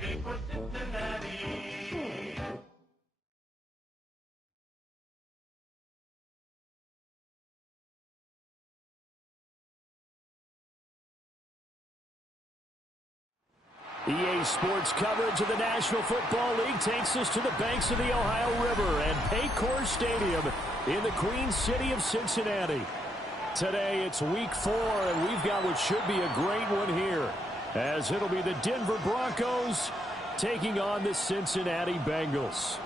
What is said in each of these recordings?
EA Sports coverage of the National Football League takes us to the banks of the Ohio River and Paycor Stadium in the Queen City of Cincinnati. Today it's week 4, and we've got what should be a great one here, as it'll be the Denver Broncos taking on the Cincinnati Bengals.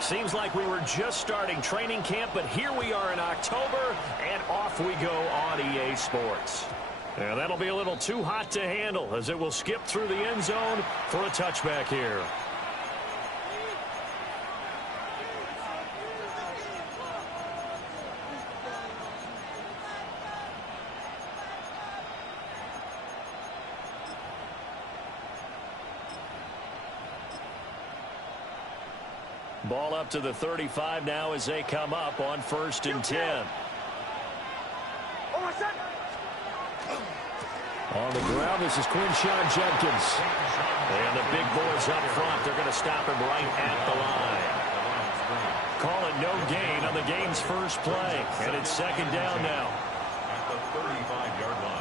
Seems like we were just starting training camp, but here we are in October, and off we go on EA Sports. And that'll be a little too hot to handle, as it will skip through the end zone for a touchback here. Ball up to the 35 now as they come up on 1st and 10. On the ground, this is Quinshawn Judkins. And the big boys up front, they're going to stop him right at the line. Call it no gain on the game's first play. And it's 2nd down now. At the 35-yard line.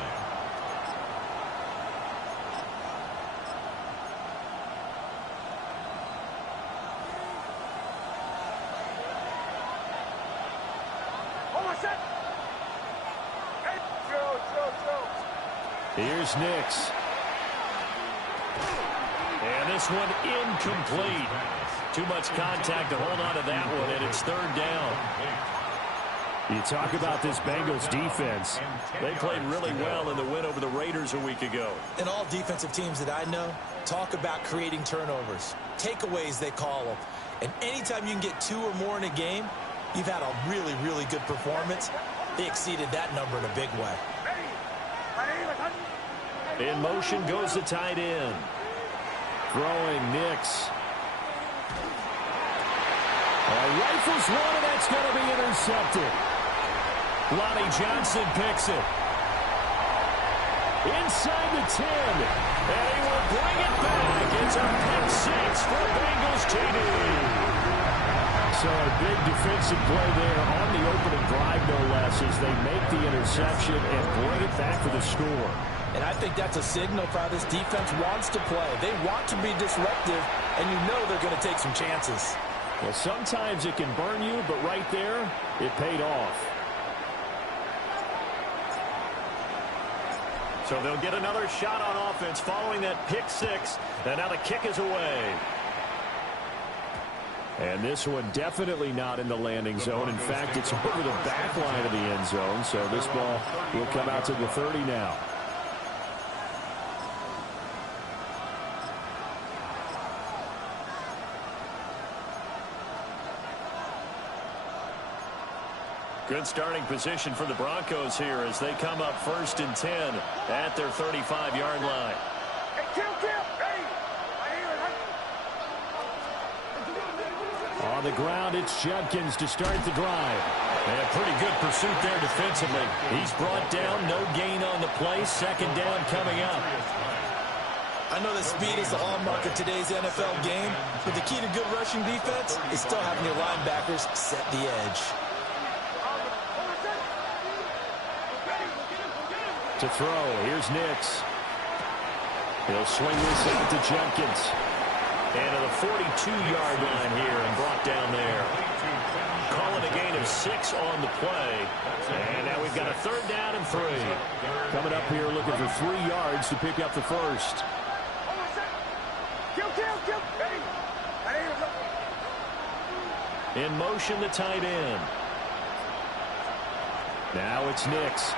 Here's Nix. And this one incomplete. Too much contact to hold on to that one, and it's 3rd down. You talk about this Bengals defense. They played really well in the win over the Raiders a week ago. And all defensive teams that I know talk about creating turnovers. Takeaways, they call them. And anytime you can get 2 or more in a game, you've had a really, really good performance. They exceeded that number in a big way. In motion goes the tight end. Throwing Nix. Rifles one, and that's going to be intercepted. Lonnie Johnson picks it. Inside the 10. And he will bring it back. It's a pick 6 for Bengals TD. So a big defensive play there on the opening drive, no less, as they make the interception and bring it back for the score. And I think that's a signal for how this defense wants to play. They want to be disruptive, and you know they're going to take some chances. Well, sometimes it can burn you, but right there, it paid off. So they'll get another shot on offense following that pick 6, and now the kick is away. And this one definitely not in the landing zone. In fact, it's over the back line of the end zone, so this ball will come out to the 30 now. Good starting position for the Broncos here as they come up 1st and 10 at their 35-yard line. On the ground, it's Judkins to start the drive. And pretty good pursuit there defensively. He's brought down, no gain on the play. 2nd down coming up. I know that speed is the hallmark of today's NFL game, but the key to good rushing defense is still having your linebackers set the edge. To throw, here's Nix. He'll swing this out to Judkins. And to the 42-yard line here and brought down there. Call it a gain of 6 on the play. And now we've got a 3rd down and 3. Coming up here looking for 3 yards to pick up the first. In motion, the tight end. Now it's Nix.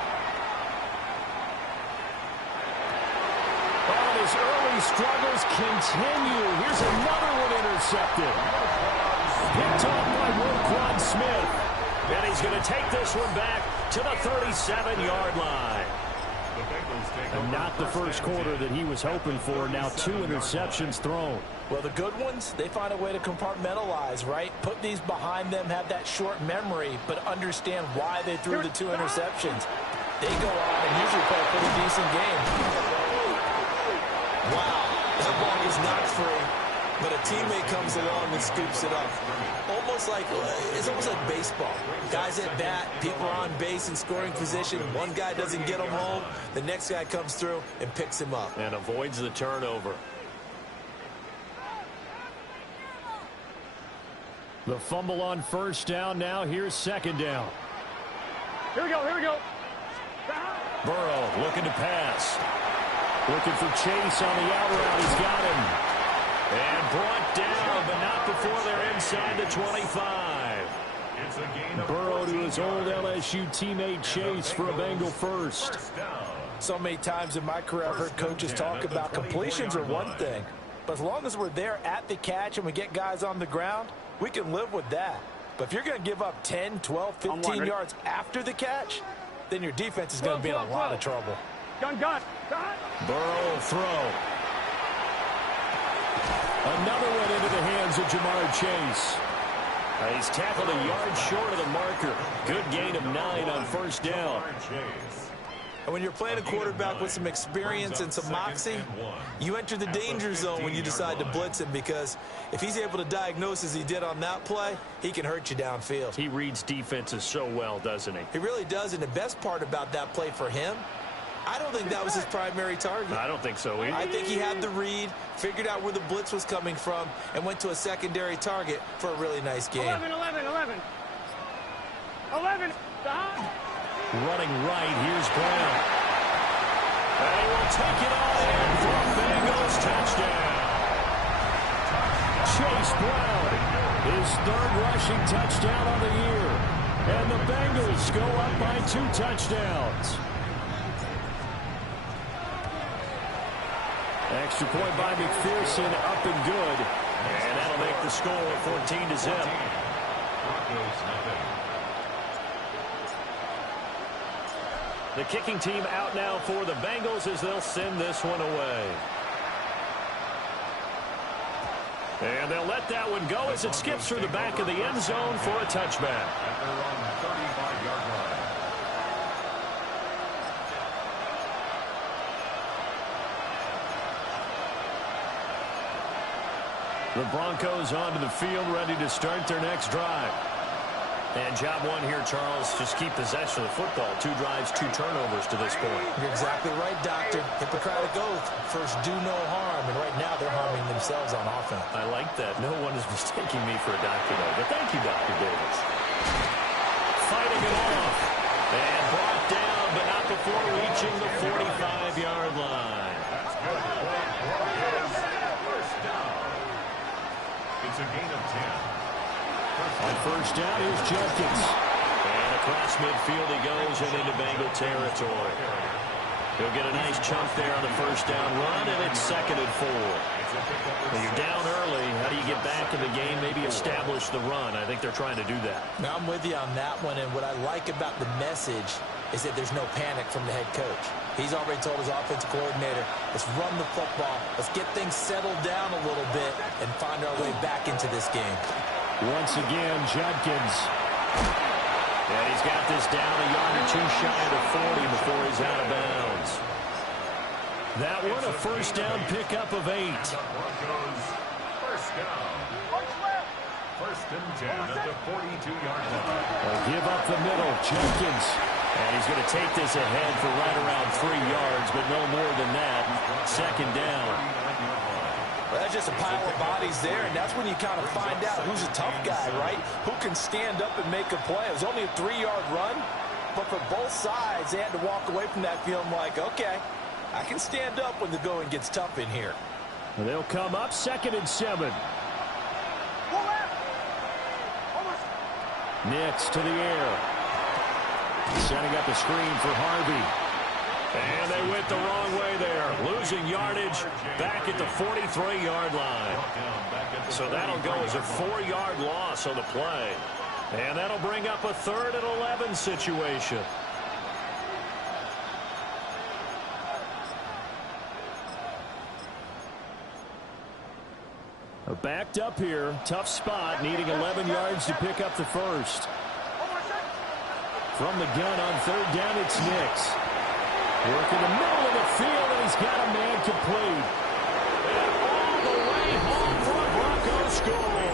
His early struggles continue. Here's another one intercepted. Picked off by Roquan Smith. And he's going to take this one back to the 37-yard line. And not the first quarter that he was hoping for. Now 2 interceptions thrown. Well, the good ones, they find a way to compartmentalize, right? Put these behind them, have that short memory, but understand why they threw the 2 interceptions. They go on and usually play a pretty decent game. Wow, that ball is knocked free, but a teammate comes along and scoops it up. It's almost like baseball. Guys at bat, people are on base in scoring position. One guy doesn't get him home. The next guy comes through and picks him up. And avoids the turnover. The fumble on first down. Now here's second down. Here we go. Burrow looking to pass. Looking for Chase on the out route. He's got him. And brought down, but not before they're inside the 25. Burrow to his old LSU teammate Chase for a Bengal first. So many times in my career I've heard coaches talk about completions are one thing, but as long as we're there at the catch and we get guys on the ground, we can live with that. But if you're going to give up 10, 12, 15 yards after the catch, then your defense is going to be in a lot of trouble. Gun. Burrow will throw. Another one into the hands of Jamar Chase. He's tackled a yard short of the marker. Good gain of 9 on first down. And when you're playing a quarterback with some experience and some moxie, you enter the danger zone when you decide to blitz him, because if he's able to diagnose as he did on that play, he can hurt you downfield. He reads defenses so well, doesn't he? He really does, and the best part about that play for him, I don't think that was his primary target. I don't think so either. I think he had the read, figured out where the blitz was coming from, and went to a secondary target for a really nice game. 11. Running right, here's Brown. And he will take it all in for a Bengals touchdown. Chase Brown, his third rushing touchdown on the year. And the Bengals go up by 2 touchdowns. Extra point by McPherson, up and good. And that'll make the score 14-0. The kicking team out now for the Bengals as they'll send this one away. And they'll let that one go as it skips through the back of the end zone for a touchback. The Broncos onto the field, ready to start their next drive. And job one here, Charles, just keep possession of the football. 2 drives, 2 turnovers to this point. You're exactly right, Doctor. Hippocratic oath. First, do no harm. And right now, they're harming themselves on offense. I like that. No one is mistaking me for a doctor, though. But thank you, Dr. Davis. Fighting it off. And brought down, but not before reaching the 45-yard line. It's a gain of 10. On first down, here's Jenkins. And across midfield he goes and into Bengal territory. He'll get a nice chunk there on the first down run, and it's 2nd and 4. When you're down early, how do you get back in the game, maybe establish the run? I think they're trying to do that. Now, I'm with you on that one, and what I like about the message is that there's no panic from the head coach. He's already told his offensive coordinator, let's run the football, let's get things settled down a little bit, and find our way back into this game. Once again, Jenkins. And he's got this down a yard or 2 shy of the 40 before he's out of bounds. That one a first down pickup of 8. First down. First and 10 at the 42-yard line. They'll give up the middle. Jenkins. And he's going to take this ahead for right around 3 yards, but no more than that. 2nd down. Well, that's just a pile of bodies there, and that's when you kind of find out who's a tough guy, right? Who can stand up and make a play. It was only a 3-yard run, but for both sides, they had to walk away from that feeling like, okay, I can stand up when the going gets tough in here. They'll come up 2nd and 7. Nix to the air. Setting up a screen for Harvey. And they went the wrong way there. Losing yardage back at the 43-yard line. So that'll go as a 4-yard loss on the play. And that'll bring up a 3rd and 11 situation. Backed up here. Tough spot. Needing 11 yards to pick up the first. From the gun on 3rd down, it's Nix. Working the middle of the field, and he's got a man complete. And all the way home for a Broncos score.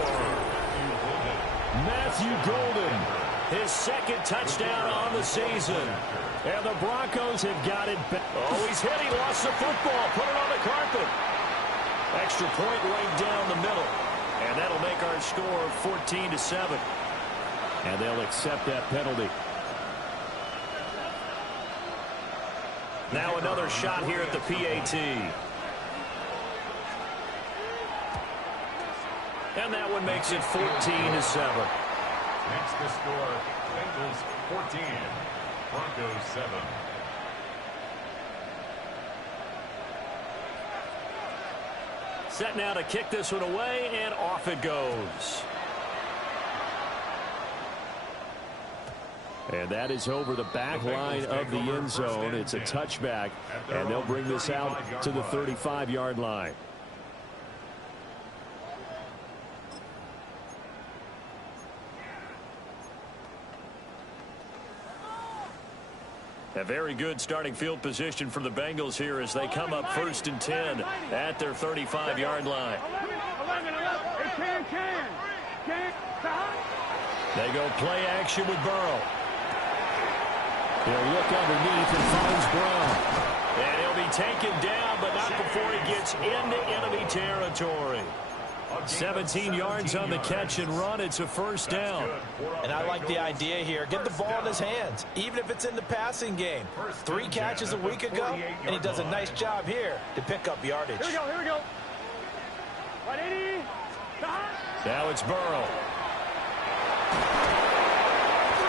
Matthew Golden. His second touchdown on the season. And the Broncos have got it back. Oh, he's hit. He lost the football. Put it on the carpet. Extra point right down the middle. And that'll make our score 14-7. And they'll accept that penalty. Now another shot here at the PAT. And that one makes it 14-7. Next to score, Bengals 14, Broncos 7. Set now to kick this one away, and off it goes. And that is over the back line of the end zone. It's a touchback, and they'll bring this out to the 35-yard line. A very good starting field position for the Bengals here as they come up 1st and 10 at their 35-yard line. They go play action with Burrow. He'll look underneath and finds Brown. And he'll be taken down, but not before he gets into enemy territory. 17 yards on the catch and run. It's a first down. And I like the idea here. Get the ball in his hands, even if it's in the passing game. 3 catches a week ago, and he does a nice job here to pick up yardage. Here we go. Now it's Burrow.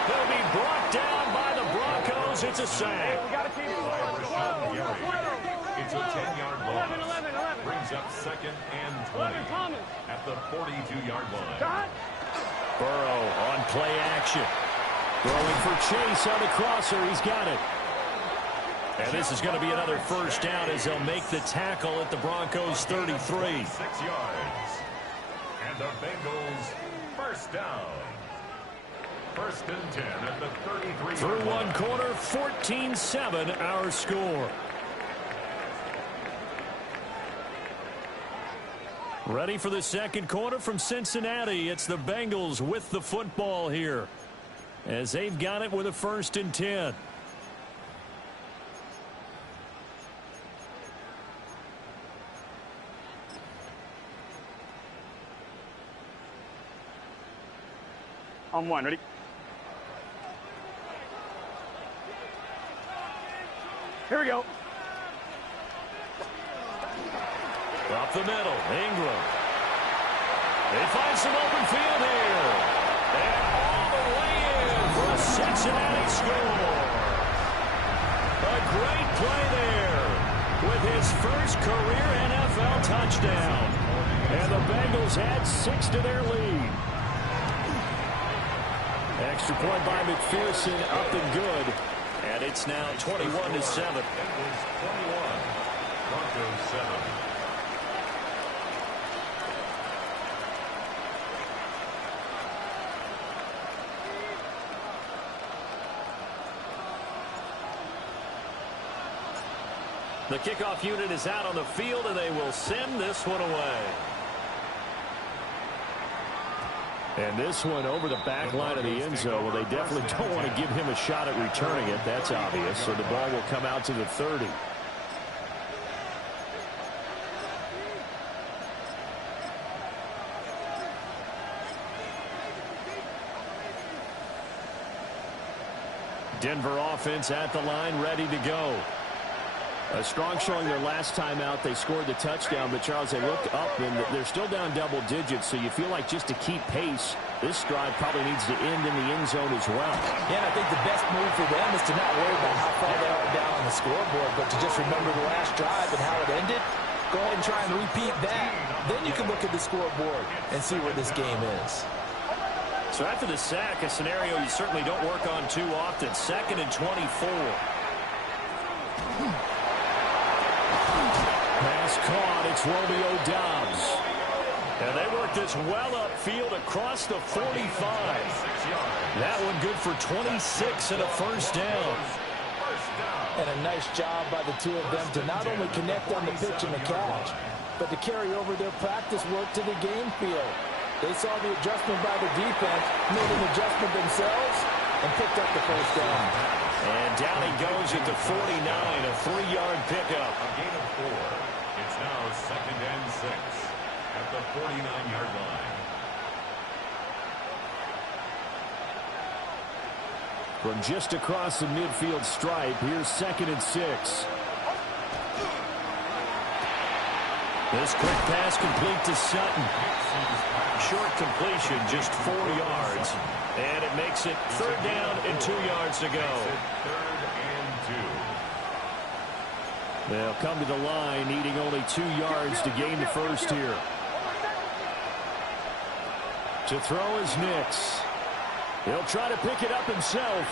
He'll be brought down by the Broncos. It's a sack. We got to keep it. It's a 10-yard loss. Brings up 2nd and 20 at the 42-yard line. Burrow on play action. Throwing for Chase on the crosser. He's got it. And this is going to be another first down as they'll make the tackle at the Broncos 33. 6 yards. And the Bengals first down. 1st and 10 at the 33. Through one quarter, 14-7 our score. Ready for the second quarter from Cincinnati. It's the Bengals with the football here as they've got it with a 1st and 10. On one, ready? Here we go. Up the middle, Ingram. They find some open field here. And all the way in for a Cincinnati score. A great play there with his first career NFL touchdown. And the Bengals add 6 to their lead. Extra point by McPherson, up and good. And it's now 21-7. Bengals 21, Broncos 7. The kickoff unit is out on the field, and they will send this one away. And this one over the back line of the end zone. Well, they definitely don't want to give him a shot at returning it. That's obvious. So the ball will come out to the 30. Denver offense at the line, ready to go. A strong showing their last time out. They scored the touchdown, but Charles, they looked up and they're still down double digits, so you feel like just to keep pace, this drive probably needs to end in the end zone as well. Yeah, and I think the best move for them is to not worry about how far they are down on the scoreboard, but to just remember the last drive and how it ended. Go ahead and try and repeat that. Then you can look at the scoreboard and see where this game is. So after the sack, a scenario you certainly don't work on too often. 2nd and 24. Pass caught. It's Romeo Doubs. And they work this well upfield across the 45. That one good for 26 and a first down. And a nice job by the two of them to not only connect on the pitch and the catch, but to carry over their practice work to the game field. They saw the adjustment by the defense, made an adjustment themselves, and picked up the first down. And down he goes at the 49, a 3-yard pickup. A gain of 4. It's now 2nd and 6 at the 49-yard line. From just across the midfield stripe, here's 2nd and 6. This quick pass complete to Sutton. Short completion, just 4 yards. And it makes it 3rd down and 2 yards to go. 3rd and 2. They'll come to the line, needing only 2 yards to gain the first here. To throw is Nix. He'll try to pick it up himself.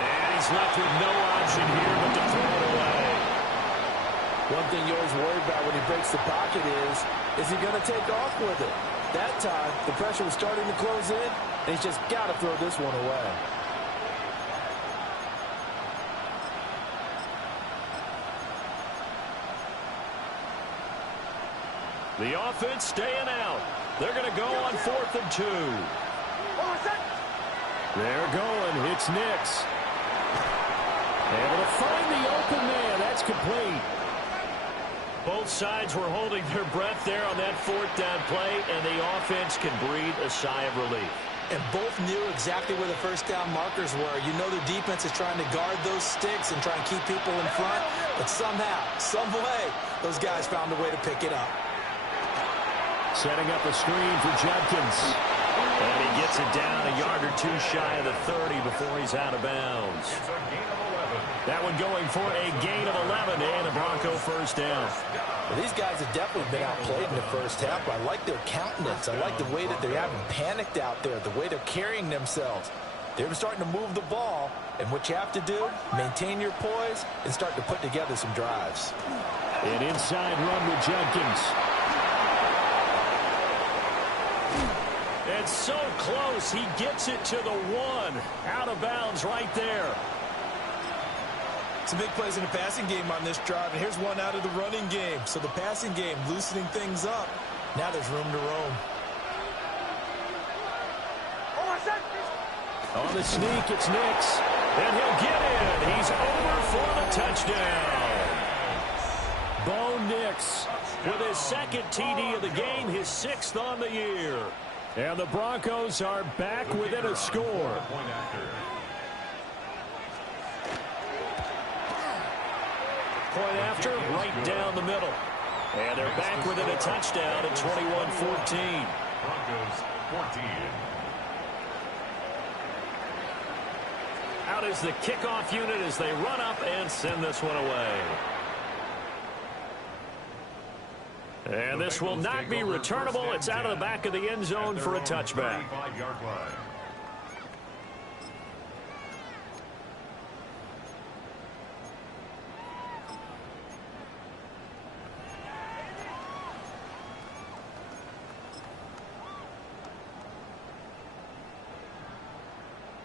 And he's left with no option here but to throw it away. One thing you always worry about when he breaks the pocket is he going to take off with it? That time, the pressure was starting to close in, and he's just got to throw this one away. The offense staying out. They're going to go on 4th and 2. They're going. It's Nix. Able to find the open man. That's complete. Both sides were holding their breath there on that 4th down play, and the offense can breathe a sigh of relief. And both knew exactly where the first down markers were. You know the defense is trying to guard those sticks and try and keep people in front, but somehow, some way, those guys found a way to pick it up. Setting up a screen for Judkins. And he gets it down a yard or 2 shy of the 30 before he's out of bounds. It's a gain of 11. That one going for a gain of 11 and a Bronco first down. Well, these guys have definitely been outplayed in the first half. I like their countenance. I like the way that they haven't panicked out there, the way they're carrying themselves. They're starting to move the ball, and what you have to do, maintain your poise and start to put together some drives. An inside run with Judkins. And so close, he gets it to the 1. Out of bounds right there. Some big plays in the passing game on this drive, and here's one out of the running game. So the passing game loosening things up. Now there's room to roam. On the sneak, it's Nix. And he'll get in. He's over for the touchdown. Bo Nix With his 2nd TD of the game, his 6th on the year. And the Broncos are back within a score. Point after, right down the middle. And they're back within a touchdown at 21-14. Broncos 14. Out is the kickoff unit as they run up and send this one away. And this will not be returnable. It's out of the back of the end zone for a touchback.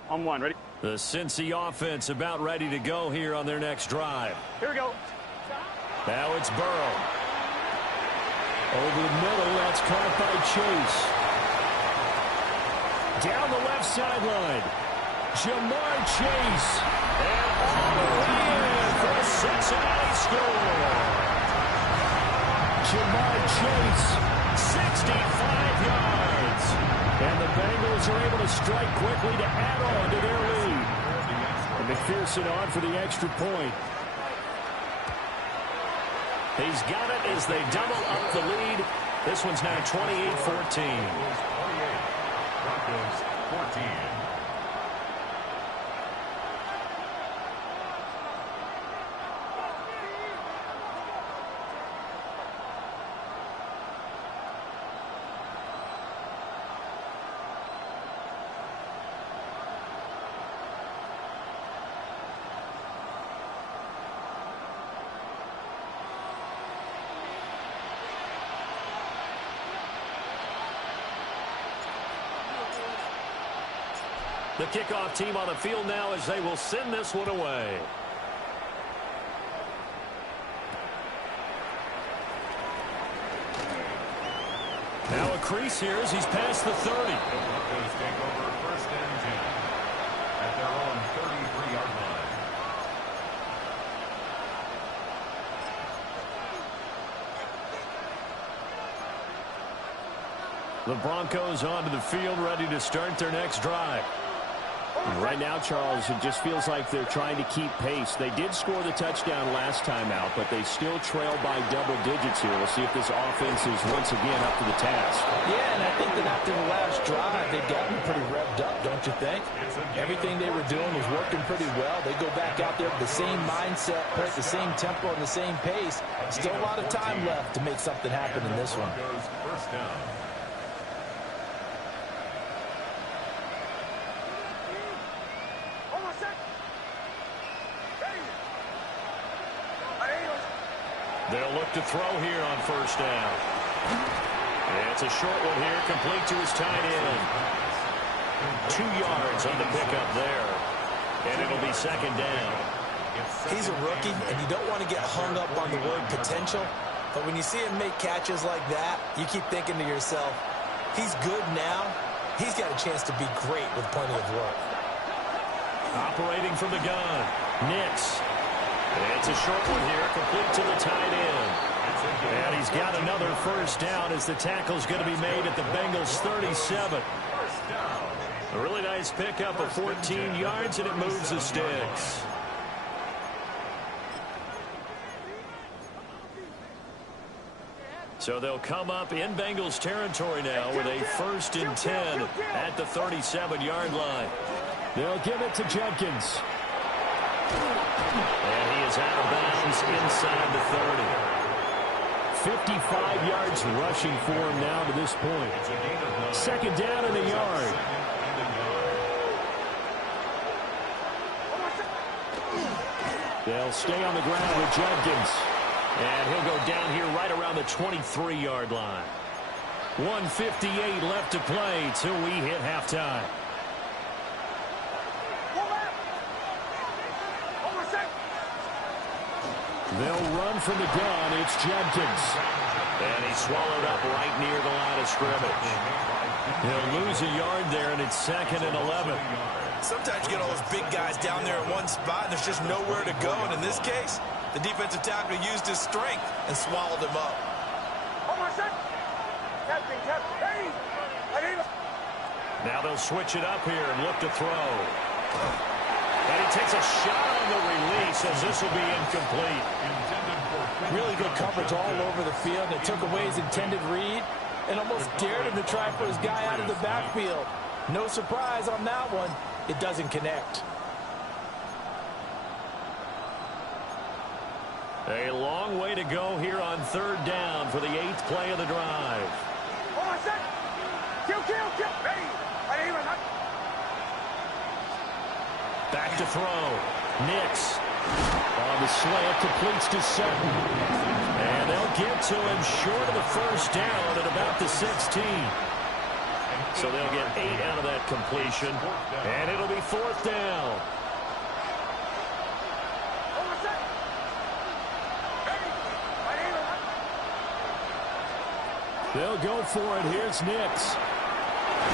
On 1, ready? The Cincy offense about ready to go here on their next drive. Here we go. Now it's Burrow. Over the middle, that's caught by Chase. Down the left sideline. Jamar Chase. And all the way in for a Cincinnati score. Jamar Chase. 65 yards. And the Bengals are able to strike quickly to add on to their lead. And McPherson on for the extra point. He's got it as they double up the lead. This one's now 28-14. Broncos 14. The kickoff team on the field now as they will send this one away. crease here as he's past the 30. The Broncos take over 1st and 10 at their own 33-yard line. The Broncos onto the field, ready to start their next drive. Right now, Charles, it just feels like they're trying to keep pace. They did score the touchdown last time out, but they still trail by double digits here. We'll see if this offense is once again up to the task. Yeah, and I think that after the last drive, they've gotten pretty revved up, don't you think? Everything they were doing was working pretty well. They go back out there with the same mindset, play at the same tempo and the same pace. Still a lot of time left to make something happen in this one. Broncos 1st down. They'll look to throw here on 1st down. And it's a short one here, complete to his tight end. 2 yards on the pickup there. And it'll be 2nd down. He's a rookie, and you don't want to get hung up on the word potential. But when you see him make catches like that, you keep thinking to yourself, he's good now. He's got a chance to be great with plenty of work. Operating from the gun, Nix. It's a short one here, complete to the tight end. And he's got another 1st down as the tackle's going to be made at the Bengals 37. A really nice pickup of 14 yards, and it moves the sticks. So they'll come up in Bengals territory now with a 1st and 10 at the 37-yard line. They'll give it to Jenkins. And he is out of bounds inside the 30. 55 yards rushing for him now to this point. 2nd down and a yard. They'll stay on the ground with Jenkins. And he'll go down here right around the 23-yard line. 1:58 left to play till we hit halftime. They'll run from the gun. It's Jenkins. And he's swallowed up right near the line of scrimmage. He'll lose a yard there, and it's 2nd and 11. Sometimes you get all those big guys down there in one spot, and there's just nowhere to go. And in this case, the defensive tackle used his strength and swallowed him up. Now they'll switch it up here and look to throw. And he takes a shot on the release as this will be incomplete. Really good coverage all over the field. It took away his intended read and almost dared him to try and put his guy out of the backfield. No surprise on that one. It doesn't connect. A long way to go here on 3rd down for the 8th play of the drive. Back to throw. Nix on the slant, completes to Sutton. And they'll get to him short of the 1st down at about the 16. So they'll get 8 out of that completion. And it'll be 4th down. They'll go for it. Here's Nix.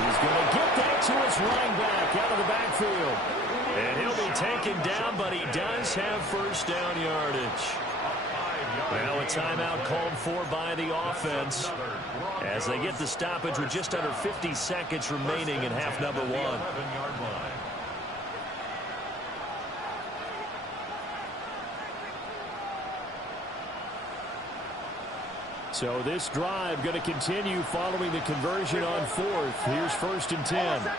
He's going to get that to his running back out of the backfield. And he'll be taken down, but he does have 1st down yardage. Now a timeout called for by the offense as they get the stoppage with just under 50 seconds remaining in half number 1. So this drive going to continue following the conversion on 4th. Here's 1st and 10.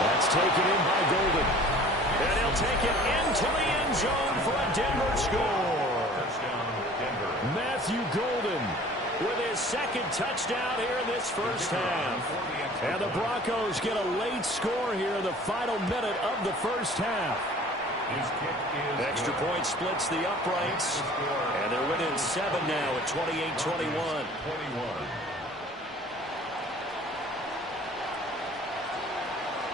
That's taken in by Golden. And he'll take it into the end zone for a Denver score. Matthew Golden with his 2nd touchdown here in this 1st half. And the Broncos get a late score here in the final minute of the 1st half. Extra point splits the uprights. And they're winning 7 now at 28-21.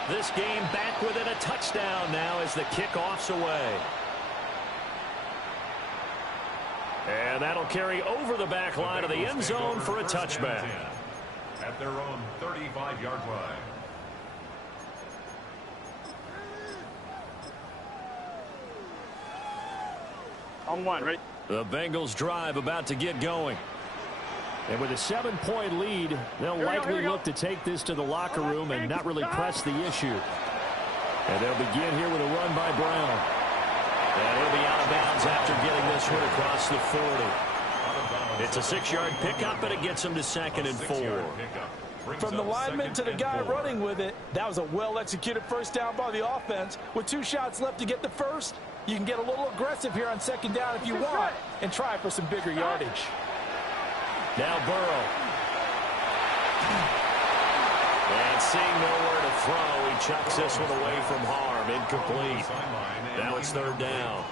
This game back within a touchdown now as the kickoff's away. And that'll carry over the back line of the end zone for a touchback. At their own 35-yard line. On one, ready? The Bengals drive about to get going. And with a 7-point lead, they'll likely look to take this to the locker room and not really press the issue. And they'll begin here with a run by Brown. And he'll be out of bounds after getting this one across the 40. It's a 6-yard pickup, and it gets him to 2nd and 4. From the lineman to the guy running with it, that was a well-executed first down by the offense. With 2 shots left to get the first, you can get a little aggressive here on 2nd down if you want and try for some bigger yardage. Now Burrow. And seeing nowhere to throw, he chucks this one away from harm. Incomplete. Now it's 3rd down.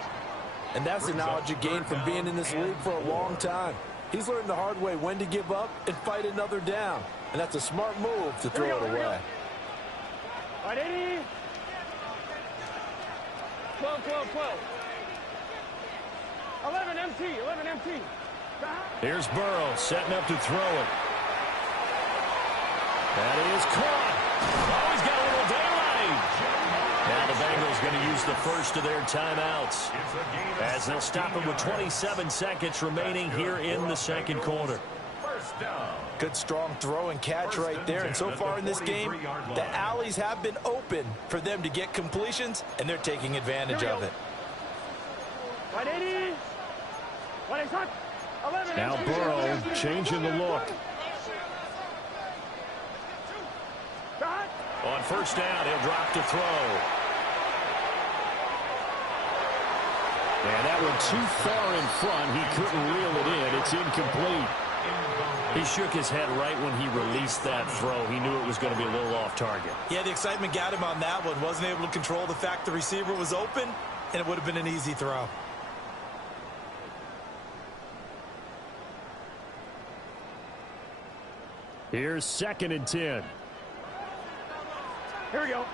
And that's the knowledge you gain from being in this league for a long time. He's learned the hard way when to give up and fight another down. And that's a smart move to throw it away. 180. 12, 12, 12. 11 MT, 11 MT. Here's Burrow setting up to throw it. That is caught. Oh, he's got a little daylight. Now the Bengals going to use the first of their timeouts as they'll stop him with 27 seconds remaining here in the 2nd quarter. Good strong throw and catch right there. And so far in this game, the alleys have been open for them to get completions, and they're taking advantage of it. 180. 180. 11. Now Burrow changing the look. On 1st down, he'll drop to throw. And that one too far in front. He couldn't reel it in. It's incomplete. He shook his head right when he released that throw. He knew it was going to be a little off target. Yeah, the excitement got him on that one. Wasn't able to control the fact the receiver was open, and it would have been an easy throw. Here's 2nd and 10. Here we go.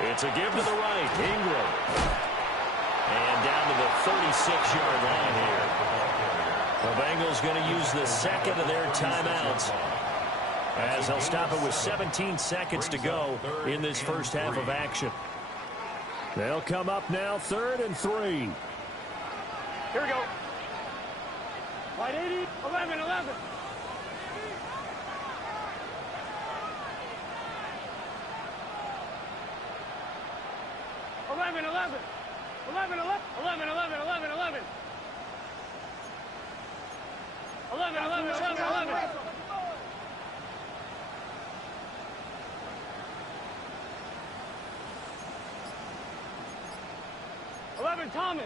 It's a give to the right. Ingram. And down to the 36-yard line here. The Bengals going to use the 2nd of their timeouts as they'll stop it with 17 seconds to go in this first half of action. They'll come up now 3rd and 3. Here we go. 180. 11, 11. 11, 11. 11, 11. 11, 11, 11, 11. 11, 11, 11, 11. 11, Thomas.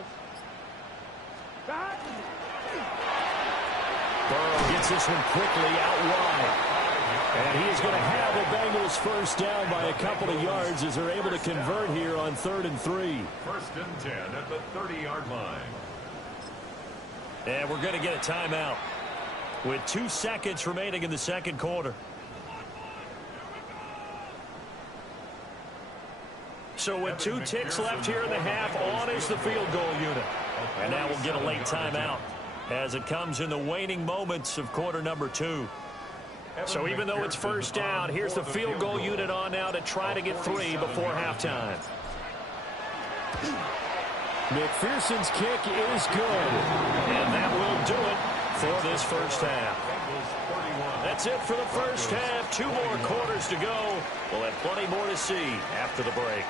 Burrow gets this one quickly out wide. And he is going to have the Bengals first down by a couple of yards as they're able to convert here on 3rd and 3. 1st and 10 at the 30-yard line. And we're going to get a timeout with 2 seconds remaining in the 2nd quarter. So with 2 ticks left here in the half, on is the field goal unit. And now we'll get a late timeout as it comes in the waning moments of quarter number 2. So even though it's first down, here's the field goal unit on now to try to get 3 before halftime. McPherson's kick is good. And that will do it for this first half. That's it for the first half. 2 more quarters to go. We'll have plenty more to see after the break.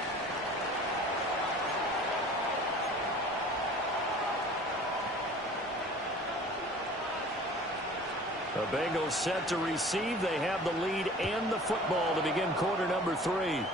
The Bengals set to receive. They have the lead and the football to begin quarter number 3.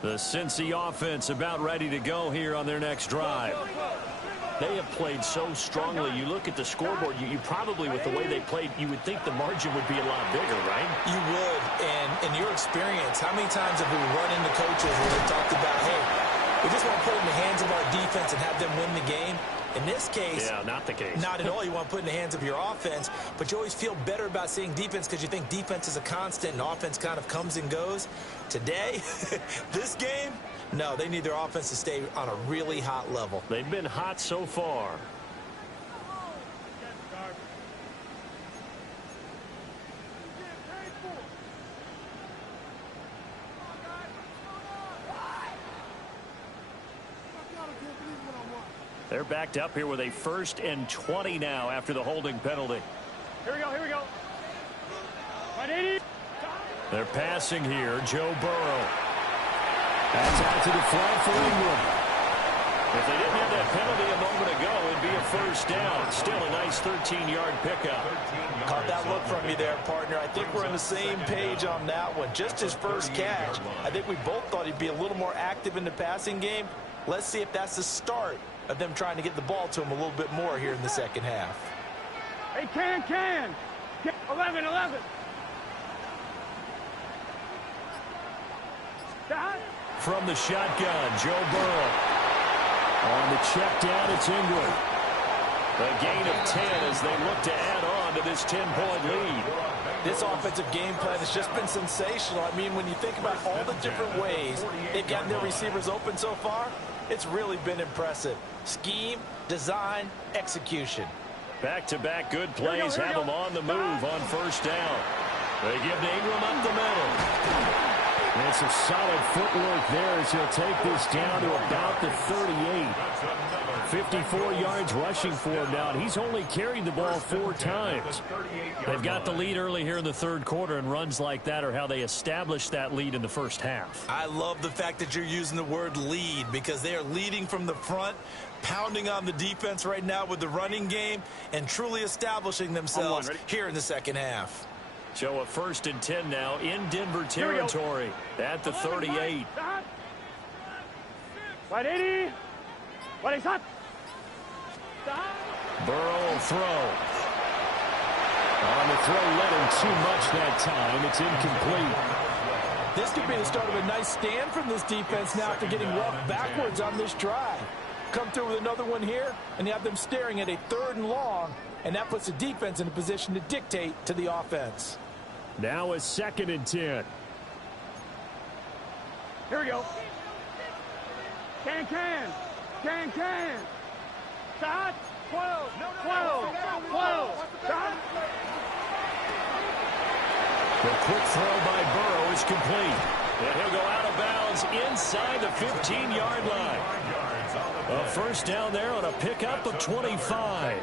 The Cincy offense about ready to go here on their next drive. They have played so strongly. You look at the scoreboard, you probably, with the way they played, you would think the margin would be a lot bigger, right? You would. And in your experience, how many times have we run into coaches where they talked about, hey, We just want to put it in the hands of our defense and have them win the game. In this case, yeah, not the case. Not at all. You want to put it in the hands of your offense, but you always feel better about seeing defense because you think defense is a constant and offense kind of comes and goes. Today, this game, no, they need their offense to stay on a really hot level. They've been hot so far. They're backed up here with a 1st and 20 now after the holding penalty. Here we go, here we go. 180. They're passing here, Joe Burrow. That's out to the flat for Ingram. If they didn't have that penalty a moment ago, it'd be a 1st down. Still a nice 13-yard pickup. Caught that look from you there, partner. I think we're on the same page on that one. Just his first catch. I think we both thought he'd be a little more active in the passing game. Let's see if that's the start of them trying to get the ball to him a little bit more here in the second half. Hey, can. 11. Stop. From the shotgun, Joe Burrow. On the check down, it's Ingram. A gain of 10 as they look to add on to this 10-point lead. This offensive game plan has just been sensational. I mean, when you think about all the different ways they've gotten their receivers open so far, it's really been impressive. Scheme, design, execution. Back-to-back good plays have them on the move on 1st down. They give to Ingram up the middle. And it's a solid footwork there as he'll take this down to about the 38. 54 yards rushing for him now, and he's only carried the ball 4 times. They've got the lead early here in the 3rd quarter, and runs like that are how they established that lead in the 1st half. I love the fact that you're using the word lead because they are leading from the front, pounding on the defense right now with the running game, and truly establishing themselves here in the second half. So a 1st and 10 now in Denver territory at the 38. 180. What is that? Burrow will throw. On the throw, let him too much that time. It's incomplete. This could be the start of a nice stand from this defense now after getting walked backwards on this drive. Come through with another one here, and you have them staring at a 3rd and long, and that puts the defense in a position to dictate to the offense. Now a 2nd and 10. Here we go. Can. Stop. 12. Stop. The quick throw by Burrow is complete. And he'll go out of bounds inside the 15-yard line. A 1st down there on a pickup of 25.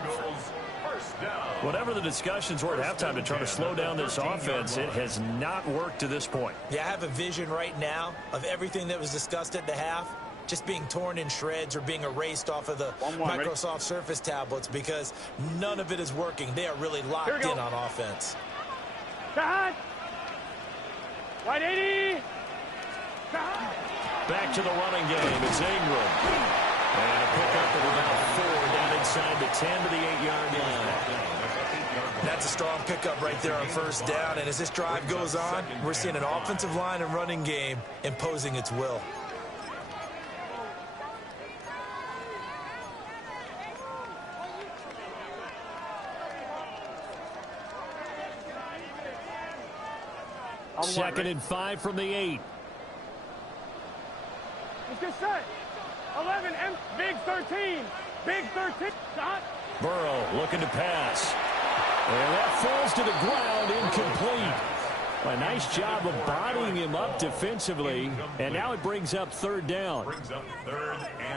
Whatever the discussions were at halftime to try to slow down this offense, it has not worked to this point. Yeah, I have a vision right now of everything that was discussed at the half just being torn in shreds or being erased off of the Microsoft Surface tablets because none of it is working. They are really locked in on offense. Stop. 180. Back to the running game. It's Ingram. And a pickup of about 4 down inside the 10 to the 8-yard line. That's a strong pickup right there on 1st down. And as this drive goes on, we're seeing an offensive line and running game imposing its will. Second and 5 from the 8. Let's get set. 11 and big 13. Big 13. Stop. Burrow looking to pass. And that falls to the ground, incomplete. A nice job of bodying him up defensively, and now it brings up 3rd down.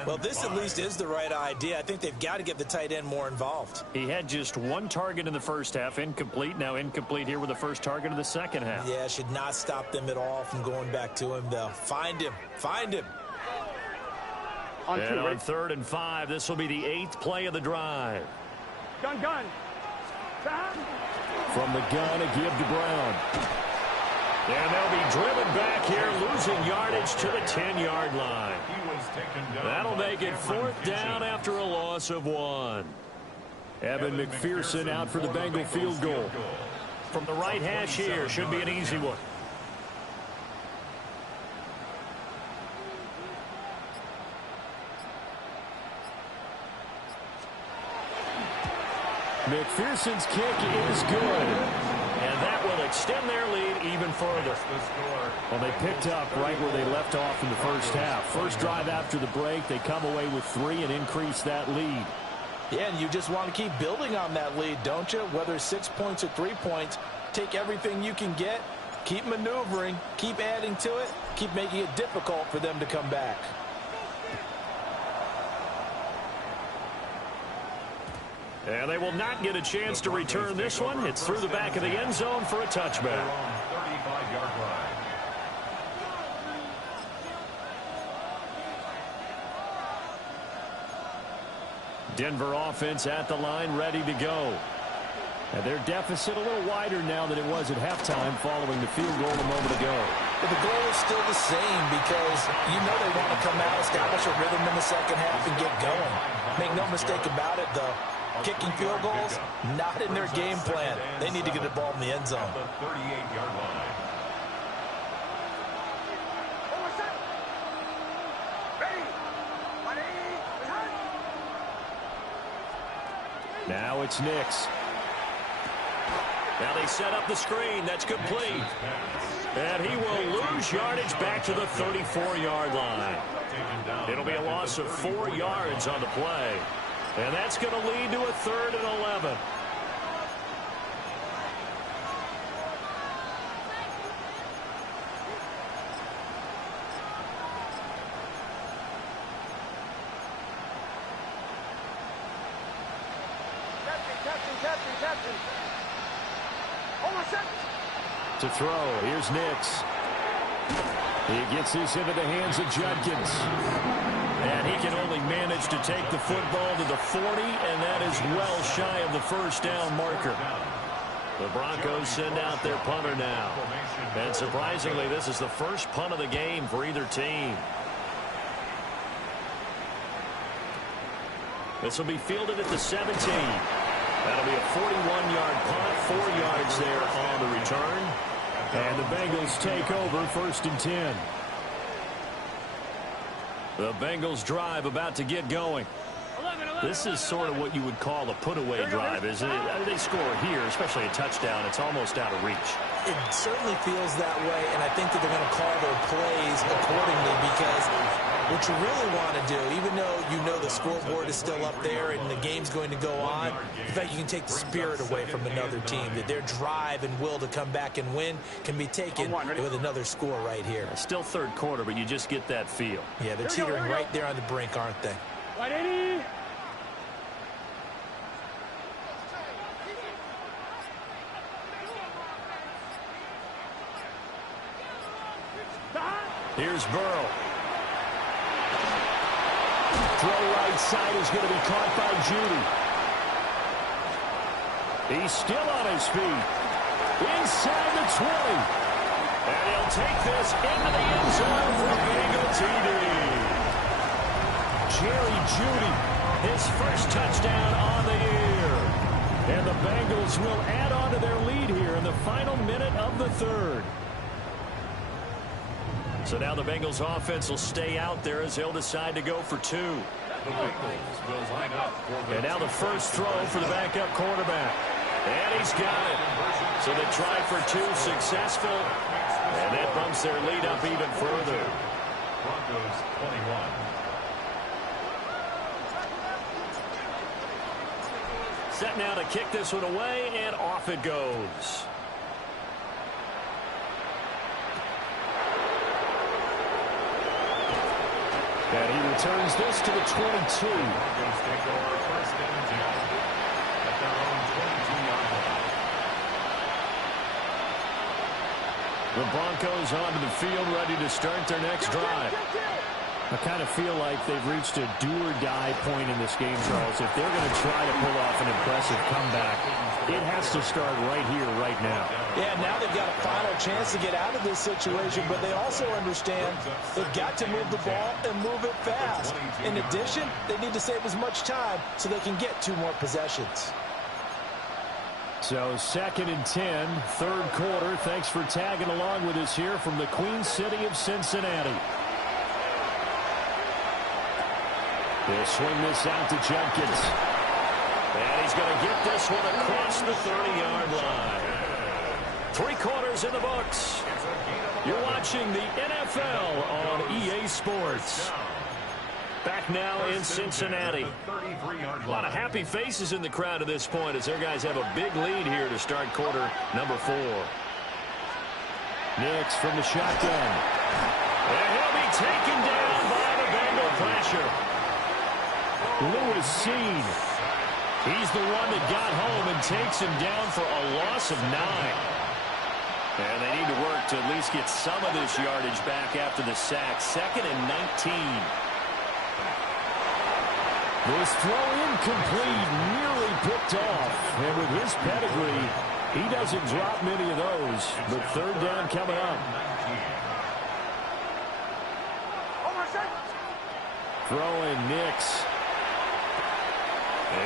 Well, this at least is the right idea. I think they've got to get the tight end more involved. He had just 1 target in the 1st half, incomplete. Now incomplete here with the 1st target of the 2nd half. Yeah, should not stop them at all from going back to him, though. Find him. On and on 3rd and 5, this will be the 8th play of the drive. Gun. Stop. From the gun, a give to Brown. And they'll be driven back here, losing yardage to the 10-yard line. That'll make it 4th down after a loss of 1. Evan McPherson out for the Bengal field goal. From the right hash here, should be an easy one. McPherson's kick is good. And that will extend their lead even further. Well, they picked up right where they left off in the first half. First drive after the break, they come away with 3 and increase that lead. Yeah, and you just want to keep building on that lead, don't you? Whether it's 6 points or 3 points, take everything you can get, keep maneuvering, keep adding to it, keep making it difficult for them to come back. And they will not get a chance to return this one. It's through the back of the end zone for a touchback. 35-yard line. Denver offense at the line, ready to go. And their deficit a little wider now than it was at halftime following the field goal a moment ago. But the goal is still the same because you know they want to come out, establish a rhythm in the second half, and get going. Make no mistake about it, though. Kicking field goals, not in their game plan. They need to get the ball in the end zone. The 38-yard line. Now it's Nix. Now they set up the screen. That's complete. And he will lose yardage back to the 34-yard line. It'll be a loss of 4 yards on the play. And that's going to lead to a 3rd and 11. To throw, here's Nix. He gets this into the hands of Judkins. And he can only manage to take the football to the 40, and that is well shy of the first down marker. The Broncos send out their punter now. And surprisingly, this is the first punt of the game for either team. This will be fielded at the 17. That'll be a 41-yard punt, 4 yards there on the return. And the Bengals take over 1st and 10. The Bengals drive about to get going. This is sort of what you would call a put-away drive, isn't it? I mean, they score here, especially a touchdown. It's almost out of reach. It certainly feels that way, and I think that they're going to call their plays accordingly because what you really want to do, even though you know the scoreboard is still up there and the game's going to go on, in fact, you can take the spirit away from another team, that their drive and will to come back and win can be taken with another score right here. Still 3rd quarter, but you just get that feel. Yeah, they're teetering right there on the brink, aren't they? Right, Eddie. Here's Burrow. Throw right side is going to be caught by Judy. He's still on his feet. Inside the 20. And he'll take this into the end zone for a Bengal TD. Jerry Judy, his first touchdown on the year. And the Bengals will add on to their lead here in the final minute of the 3rd. So now the Bengals offense will stay out there as they'll decide to go for 2. And now the first throw for the backup quarterback. And he's got it. So they try for 2, successful. And that bumps their lead up even further. Broncos 21. Set now to kick this one away, and off it goes. And he returns this to the 22. Broncos take over 1st and 10 at their own 22-yard line. The Broncos onto the field, ready to start their next drive. I kind of feel like they've reached a do-or-die point in this game, Charles. If they're going to try to pull off an impressive comeback, it has to start right here, right now. Yeah, now they've got a final chance to get out of this situation, but they also understand they've got to move the ball and move it fast. In addition, they need to save as much time so they can get 2 more possessions. So 2nd and 10, 3rd quarter. Thanks for tagging along with us here from the Queen City of Cincinnati. They'll swing this out to Judkins. And he's going to get this one across the 30-yard line. 3 quarters in the books. You're watching the NFL on EA Sports. Back now in Cincinnati. A lot of happy faces in the crowd at this point as their guys have a big lead here to start quarter number 4. Nix from the shotgun. And he'll be taken down by the Bengal pressure. Lewis Seen. He's the one that got home and takes him down for a loss of 9. And they need to work to at least get some of this yardage back after the sack. 2nd and 19. This throw incomplete, nearly picked off. And with his pedigree, he doesn't drop many of those. But 3rd down coming up. Throwing Nix.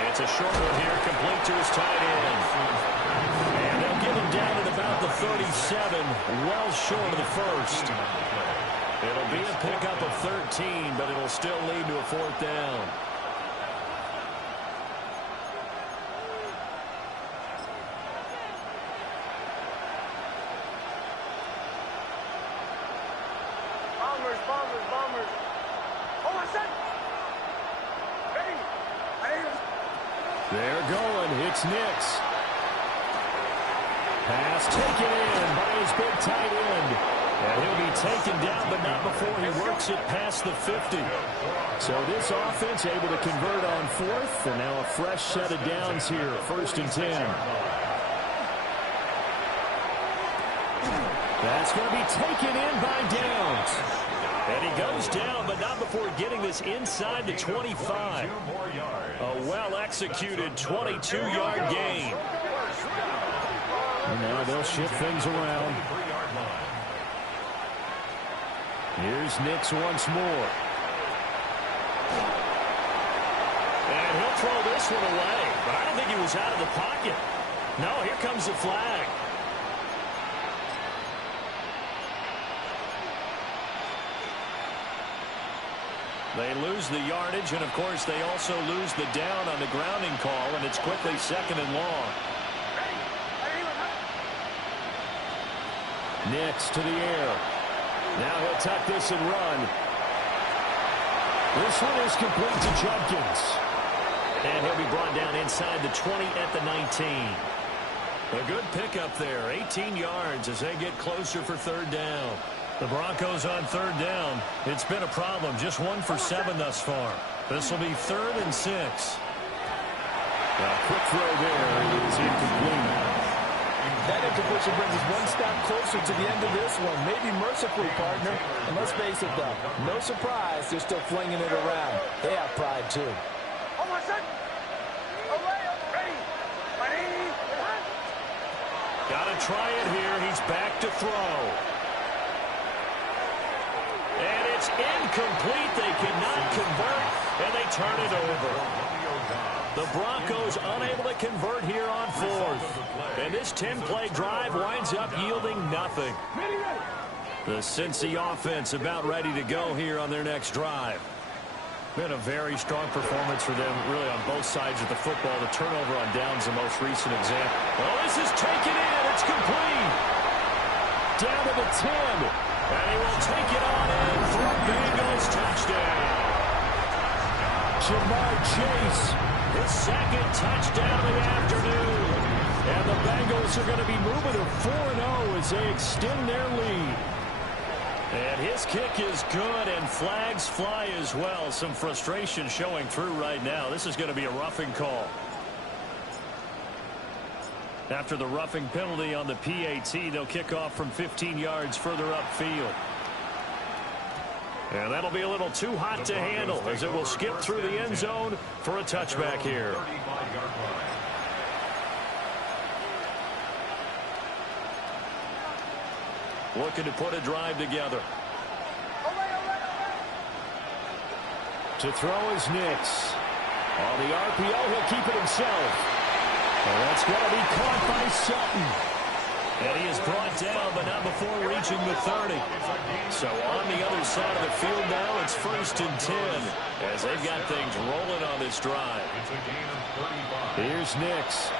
It's a short one here, complete to his tight end. And they'll give him down at about the 37, well short of the first. It'll be a pickup of 13, but it'll still lead to a 4th down. Bombers. Oh, my son. They're going. It's Nix. Pass taken in by his big tight end. And he'll be taken down, but not before he works it past the 50. So this offense able to convert on 4th, and now a fresh set of downs here, 1st and 10. That's going to be taken in by Downs. And he goes down, but not before getting this inside the 25. A well-executed 22-yard gain. And now they'll shift things around. Here's Nix once more. And he'll throw this one away, but I don't think he was out of the pocket. No, here comes the flag. They lose the yardage, and, of course, they also lose the down on the grounding call, and it's quickly 2nd and long. Nix to the air. Now he'll tuck this and run. This one is complete to Judkins. And he'll be brought down inside the 20 at the 19. A good pickup there, 18 yards as they get closer for 3rd down. The Broncos on 3rd down. It's been a problem. Just 1 for 7 thus far. This will be 3rd and 6. A quick throw there. It is incomplete. That incompletion brings us 1 step closer to the end of this one. Maybe mercifully, partner. And let's face it, though, no surprise they're still flinging it around. They have pride, too. Oh, my son. Ready. Got to try it here. He's back to throw. And it's incomplete. They cannot convert, and they turn it over. The Broncos unable to convert here on 4th. And this 10-play drive winds up yielding nothing. The Cincy offense about ready to go here on their next drive. Been a very strong performance for them, really, on both sides of the football. The turnover on downs the most recent example. Oh, this is taken in. It's complete. Down to the 10. And he will take it on in for a Bengals touchdown. Jamar Chase. His 2nd touchdown of the afternoon. And the Bengals are going to be moving to 4-0 as they extend their lead. And his kick is good, and flags fly as well. Some frustration showing through right now. This is going to be a roughing call. After the roughing penalty on the PAT, they'll kick off from 15 yards further upfield. And that'll be a little too hot to handle as it will skip through the end zone for a touchback here. Looking to put a drive together. To throw is Nix. On the RPO, he'll keep it himself. And that's going to be caught by Sutton. And he is brought down, but not before reaching the 30. So on the other side of the field now, it's 1st and 10 as they've got things rolling on this drive. Here's Nix.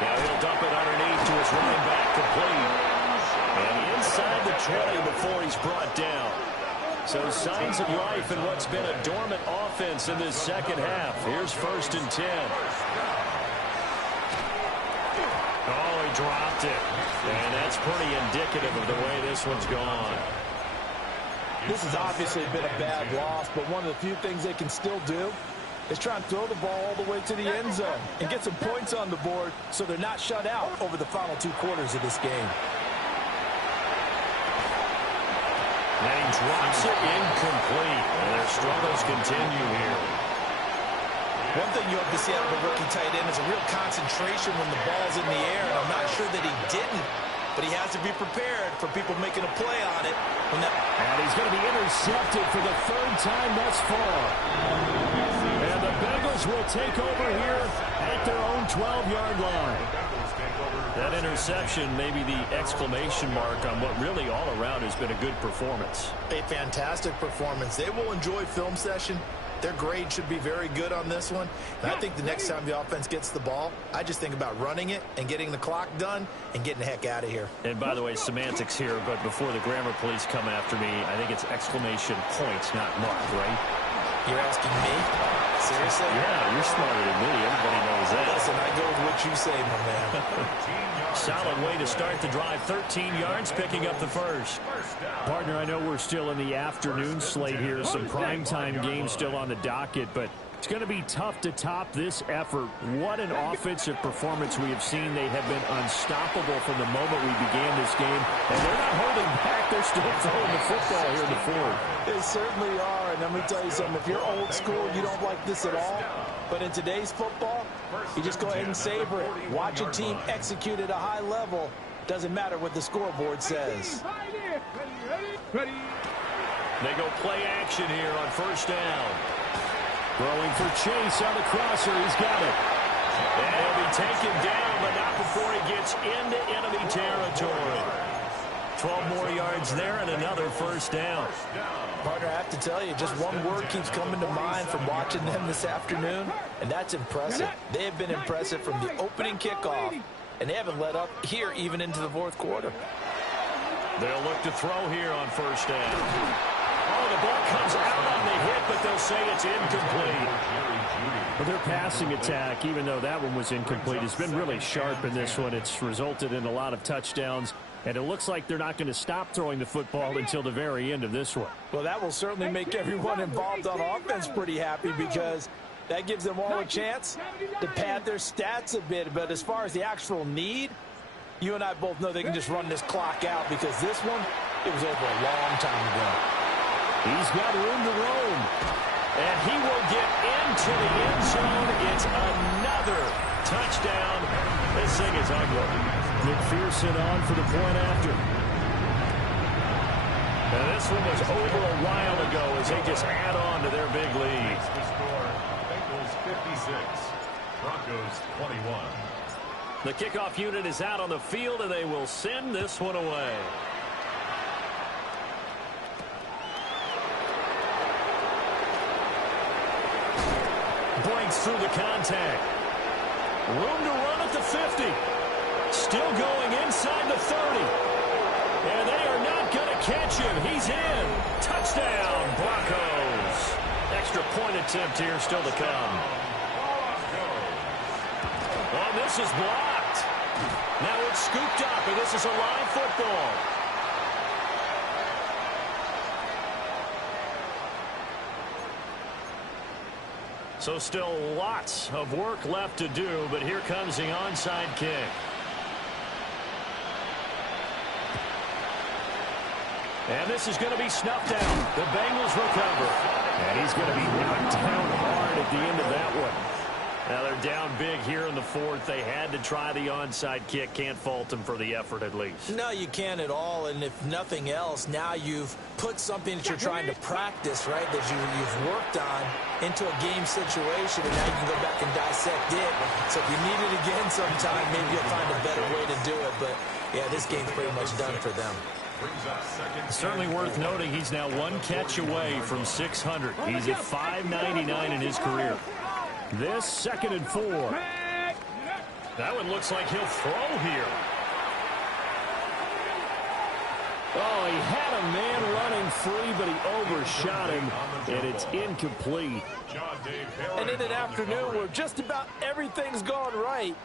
Now he'll dump it underneath to his running back, complete. And inside the 20 before he's brought down. So signs of life in what's been a dormant offense in this second half. Here's 1st and 10. Oh, he dropped it. And that's pretty indicative of the way this one's gone. This has obviously been a bad loss, but one of the few things they can still do is try and throw the ball all the way to the end zone and get some points on the board so they're not shut out over the final 2 quarters of this game. And he drops it incomplete. And their struggles continue here. One thing you hope to see out of a rookie tight end is a real concentration when the ball's in the air, and I'm not sure that he didn't, but he has to be prepared for people making a play on it. And he's going to be intercepted for the 3rd time thus far. And the Bengals will take over here at their own 12-yard line. That interception may be the exclamation mark on what really all around has been a good performance. A fantastic performance. They will enjoy film session. Their grade should be very good on this one. And I think the next time the offense gets the ball, I just think about running it and getting the clock done and getting the heck out of here. And by the way, semantics here, but before the grammar police come after me, I think it's exclamation points, not mark, right? You're asking me? Seriously? Yeah, you're smarter than me. Everybody knows that. Listen, I go with what you say, my man. Solid way to start the drive. 13 yards, picking up the first. Partner, I know we're still in the afternoon slate here. Some primetime games still on the docket, but it's going to be tough to top this effort. What an offensive performance we have seen. They have been unstoppable from the moment we began this game, and they're not holding back. They're still throwing the football here in the 4th. They certainly are, and let me tell you something. If you're old school, you don't like this at all. But in today's football, you just go ahead and savor it. Watch a team execute at a high level. Doesn't matter what the scoreboard says. They go play action here on 1st down. Throwing for Chase on the crosser. He's got it. And he'll be taken down, but not before he gets into enemy territory. 12 more yards there and another 1st down. Partner, I have to tell you, just one word keeps coming to mind from watching them this afternoon, and that's impressive. They have been impressive from the opening kickoff, and they haven't let up here even into the 4th quarter. They'll look to throw here on 1st down. Oh, the ball comes out on the hit, but they'll say it's incomplete. But their passing attack, even though that one was incomplete, has been really sharp in this one. It's resulted in a lot of touchdowns. And it looks like they're not going to stop throwing the football until the very end of this one. Well, that will certainly make everyone involved on offense pretty happy because that gives them all a chance to pad their stats a bit. But as far as the actual need, you and I both know they can just run this clock out because this one, it was over a long time ago. He's got room to roam. And he will get into the end zone. It's another touchdown. This thing is ugly. McPherson on for the point after. And this one was over a while ago as they just add on to their big lead. The score, Bengals 56, Broncos 21. The kickoff unit is out on the field, and they will send this one away. Breaks through the contact. Room to run at the 50. Still going inside the 30. And they are not going to catch him. He's in. Touchdown, Broncos. Extra point attempt here still to come. Oh, this is blocked. Now it's scooped up, and this is a live football. So still lots of work left to do, but here comes the onside kick. And this is going to be snuffed out. The Bengals recover. And he's going to be knocked down hard at the end of that one. Now they're down big here in the fourth. They had to try the onside kick. Can't fault them for the effort at least. No, you can't at all. And if nothing else, now you've put something that you're trying to practice, right, that you've worked on into a game situation, and now you can go back and dissect it. So if you need it again sometime, maybe you'll find a better way to do it. But, yeah, this game's pretty much done for them. Certainly worth noting he's now one catch away from 600. He's at 599 in his career. This 2nd and 4. That one looks like he'll throw here. Oh, he had a man running free, but he overshot him, and it's incomplete. And in an afternoon where just about everything's gone right,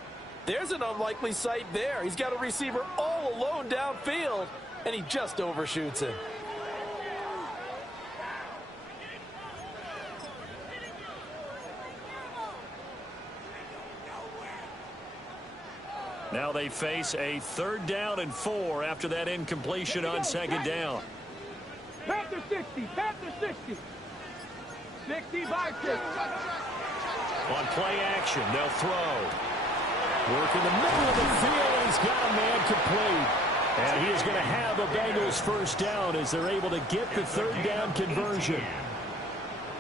there's an unlikely sight there. He's got a receiver all alone downfield, and he just overshoots him. Now they face a 3rd down and 4 after that incompletion on 2nd down. Panther 60, Panther 60. 60 by 6. On play action, they'll throw. Work in the middle of the field, and he's got a man complete. And he is going to have a Bengals 1st down as they're able to get the 3rd down conversion.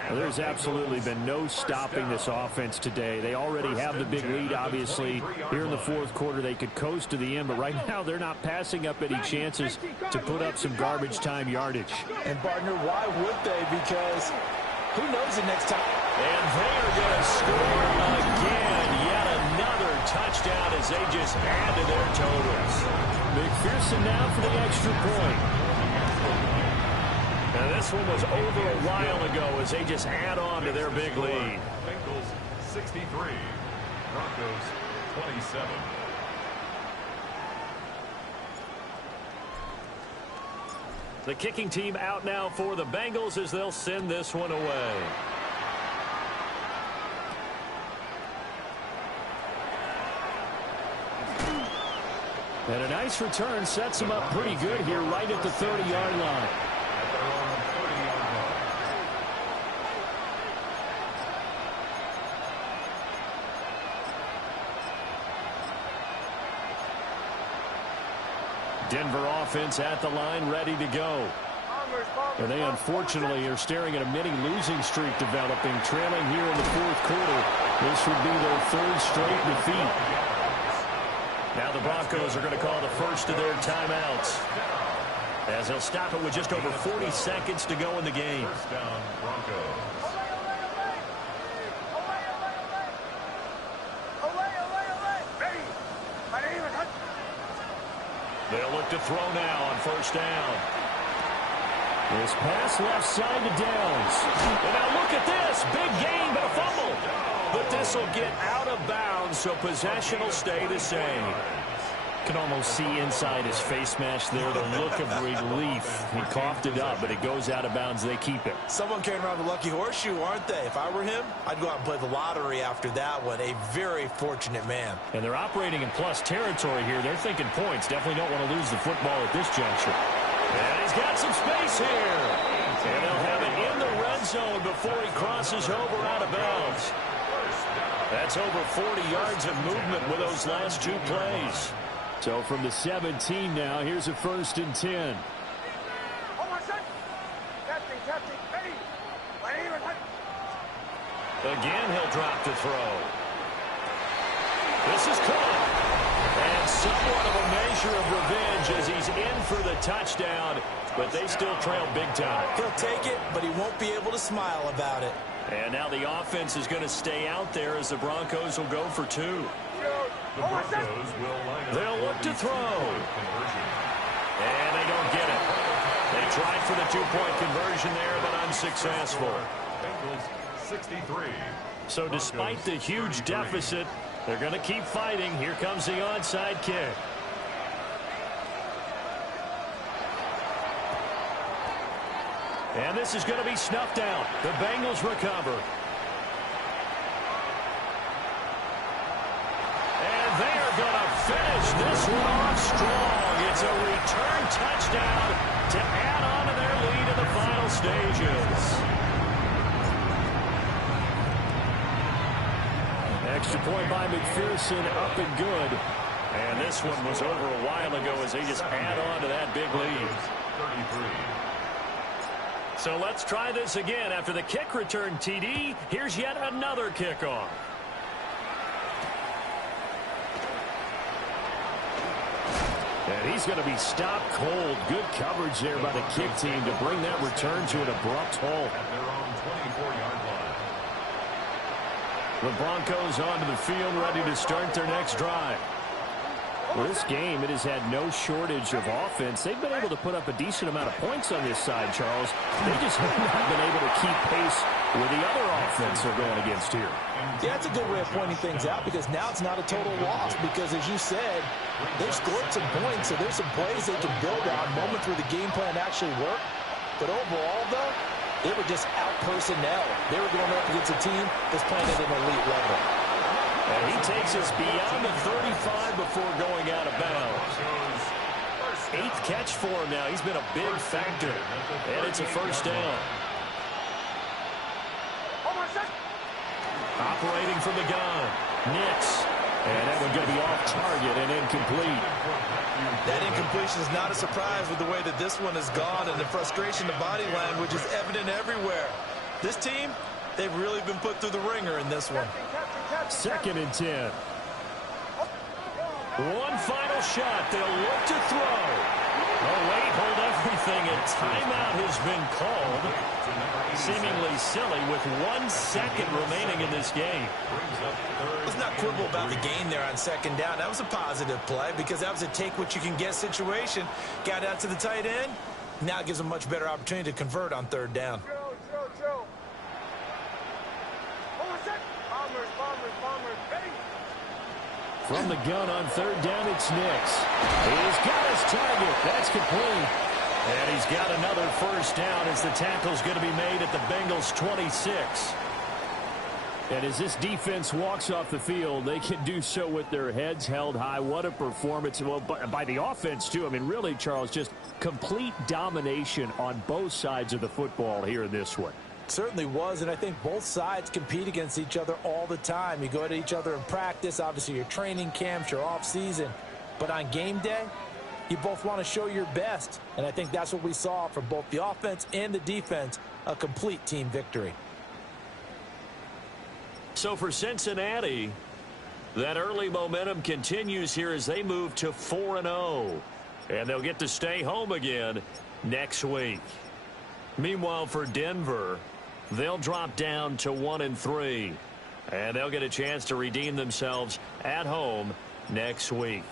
Well, there's absolutely been no stopping this offense today. They already have the big lead, obviously. Here in the 4th quarter, they could coast to the end, but right now they're not passing up any chances to put up some garbage time yardage. And, partner, why would they? Because who knows the next time. And they are going to score again. Yet another touchdown as they just add to their totals. McPherson now for the extra point. Now this one was over a while ago as they just add on to their big lead. Bengals 63, Broncos 27. The kicking team out now for the Bengals as they'll send this one away. And a nice return sets him up pretty good here right at the 30-yard line. Denver offense at the line, ready to go. And they unfortunately are staring at a mini losing streak developing, trailing here in the 4th quarter. This would be their 3rd straight defeat. Now the Broncos are going to call the first of their timeouts, as they'll stop it with just over 40 seconds to go in the game. 1st down, Broncos. They'll look to throw now on 1st down. This pass left side to Downs. And now look at this. Big gain, but a fumble. But this will get out of bounds, so possession will stay the same. Can almost see inside his face mask there, the look of relief. He coughed it up, but it goes out of bounds. They keep it. Someone carrying around the lucky horseshoe, aren't they? If I were him, I'd go out and play the lottery after that one. A very fortunate man. And they're operating in plus territory here. They're thinking points. Definitely don't want to lose the football at this juncture. And he's got some space here. And they'll have it in the red zone before he crosses over out of bounds. That's over 40 yards of movement with those last 2 plays. So from the 17 now, here's a 1st and 10. Again, he'll drop to throw. This is caught. And somewhat of a measure of revenge as he's in for the touchdown, but they still trail big time. He'll take it, but he won't be able to smile about it. And now the offense is going to stay out there as the Broncos will go for 2. The Broncos will line up. They'll look to throw. And they don't get it. They tried for the 2-point conversion there, but unsuccessful. Bengals 63. So despite the huge deficit, they're going to keep fighting. Here comes the onside kick. And this is going to be snuffed out. The Bengals recover. And they are going to finish this one off strong. It's a return touchdown to add on to their lead in the final stages. Extra point by McPherson, up and good. And this one was over a while ago as they just add on to that big lead. 33. So let's try this again. After the kick return TD, here's yet another kickoff. And he's going to be stopped cold. Good coverage there by the kick team to bring that return to an abrupt halt. At their own 24-yard line. The Broncos onto the field, ready to start their next drive. Well, this game, it has had no shortage of offense. They've been able to put up a decent amount of points on this side, Charles. They just have not been able to keep pace with the other offense they're going against here. Yeah, that's a good way of pointing things out because now it's not a total loss because, as you said, they've scored some points, so there's some plays they can build on, moments where the game plan actually worked. But overall, though, they were just out personnel. They were going up against a team that's playing at an elite level. And he takes us beyond the 35 before going out of bounds. 8th catch for him now. He's been a big factor. And it's a first down. Operating from the gun. Nix. And that one going to be off target and incomplete. That incompletion is not a surprise with the way that this one has gone, and the frustration, the body language is evident everywhere. This team, they've really been put through the ringer in this one. 2nd and 10. One final shot. They'll look to throw. Oh, wait, hold everything. A timeout has been called. Seemingly silly with 1 second remaining in this game. Let's not quibble about the gain there on 2nd down. That was a positive play because that was a take-what-you-can-get situation. Got out to the tight end. Now it gives them a much better opportunity to convert on 3rd down. From the gun on 3rd down, it's Nix. He's got his target. That's complete. And he's got another first down as the tackle's going to be made at the Bengals' 26. And as this defense walks off the field, they can do so with their heads held high. What a performance. Well, by the offense, too. I mean, really, Charles, just complete domination on both sides of the football here in this one. Certainly was, and I think both sides compete against each other all the time. You go to each other in practice, obviously your training camps, your off season, but on game day, you both want to show your best, and I think that's what we saw from both the offense and the defense, a complete team victory. So for Cincinnati, that early momentum continues here as they move to 4-0, and they'll get to stay home again next week. Meanwhile, for Denver, they'll drop down to 1-3, and they'll get a chance to redeem themselves at home next week.